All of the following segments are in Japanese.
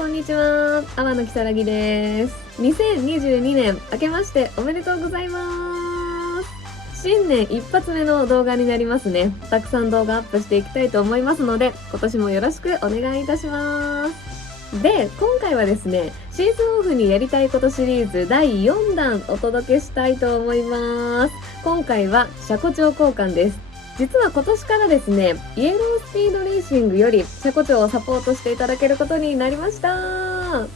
こんにちは。天野木更木です。2022年明けましておめでとうございます。新年一発目の動画になりますね。たくさん動画アップしていきたいと思いますので、今年もよろしくお願いいたします。で、今回はですね、シーズンオフにやりたいことシリーズ第4弾お届けしたいと思います。今回は車庫帳交換です。実は今年からですね、イエロースピードレーシングより車庫帳をサポートしていただけることになりました。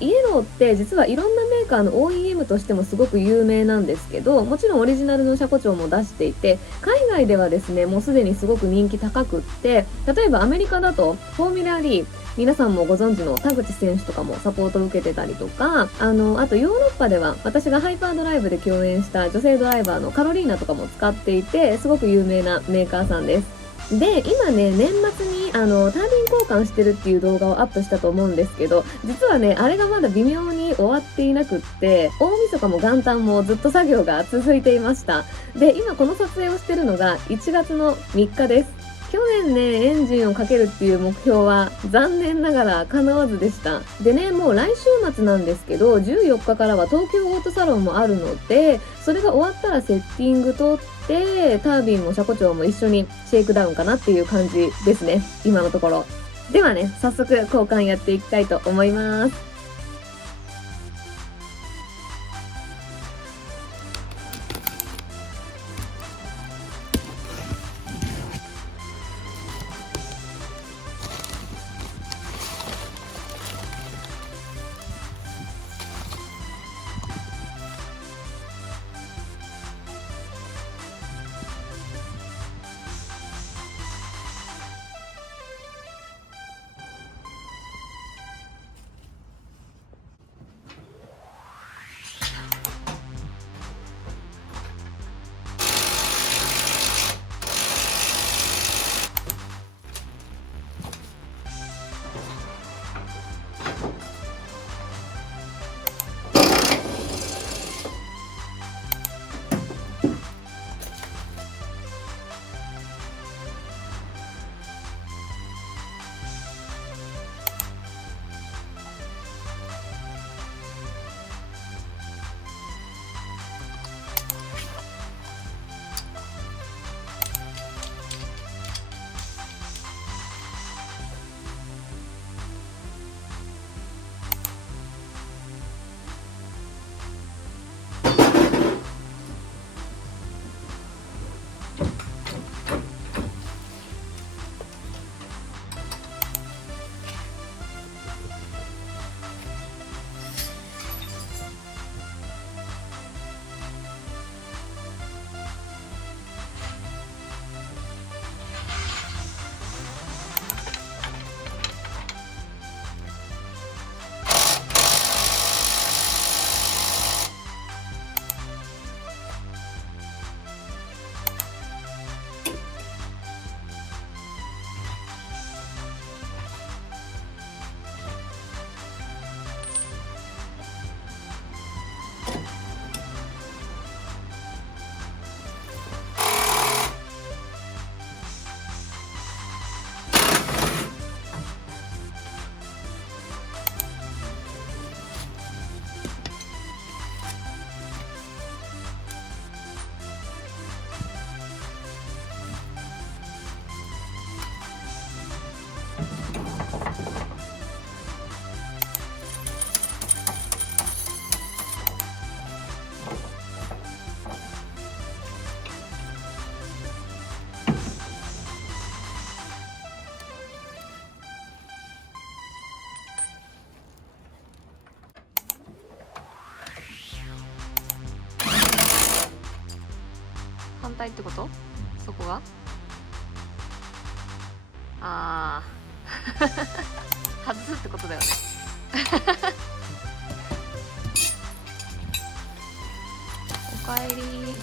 イエローって実はいろんなメーカーの OEM としてもすごく有名なんですけど、もちろんオリジナルの車庫帳も出していて、海外ではですね、もうすでにすごく人気高くって、例えばアメリカだとフォーミュラーリー、皆さんもご存知の田口選手とかもサポートを受けてたりとか、あとヨーロッパでは私がハイパードライブで共演した女性ドライバーのカロリーナとかも使っていて、すごく有名なメーカーさんです。で、今ね、年末にタービン交換してるっていう動画をアップしたと思うんですけど、実はね、あれがまだ微妙に終わっていなくって、大晦日も元旦もずっと作業が続いていました。で、今この撮影をしてるのが1月の3日です。去年ね、エンジンをかけるっていう目標は残念ながら叶わずでした。でね、もう来週末なんですけど、14日からは東京オートサロンもあるので、それが終わったらセッティング取って、タービンも車庫帳も一緒にシェイクダウンかなっていう感じですね、今のところ。ではね、早速交換やっていきたいと思います。反対ってこと？そこが外すってことだよね。おかえり。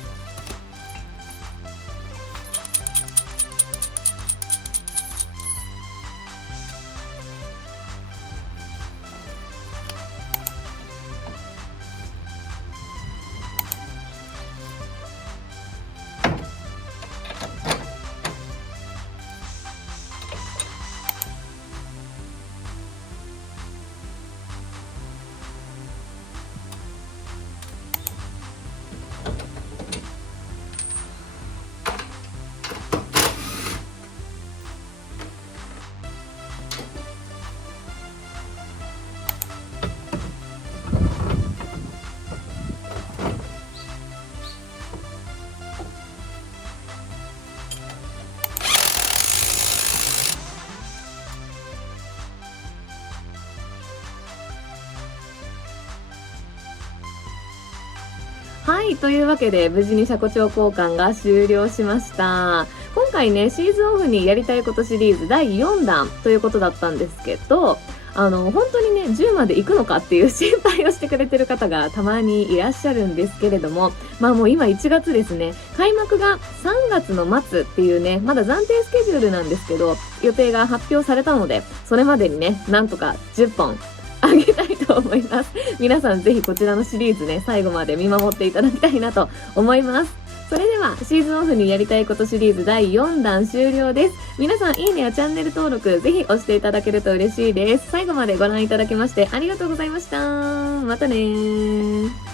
はい、というわけで無事に車庫帳交換が終了しました。今回ね、シーズンオフにやりたいことシリーズ第4弾ということだったんですけど、本当にね、10まで行くのかっていう心配をしてくれてる方がたまにいらっしゃるんですけれども、まあもう今1月ですね、開幕が3月の末っていうね、まだ暫定スケジュールなんですけど、予定が発表されたので、それまでにね、なんとか10本あげたいと思います。皆さんぜひこちらのシリーズね、最後まで見守っていただきたいなと思います。それではシーズンオフにやりたいことシリーズ第4弾終了です。皆さんいいねやチャンネル登録ぜひ押していただけると嬉しいです。最後までご覧いただきましてありがとうございました。またねー。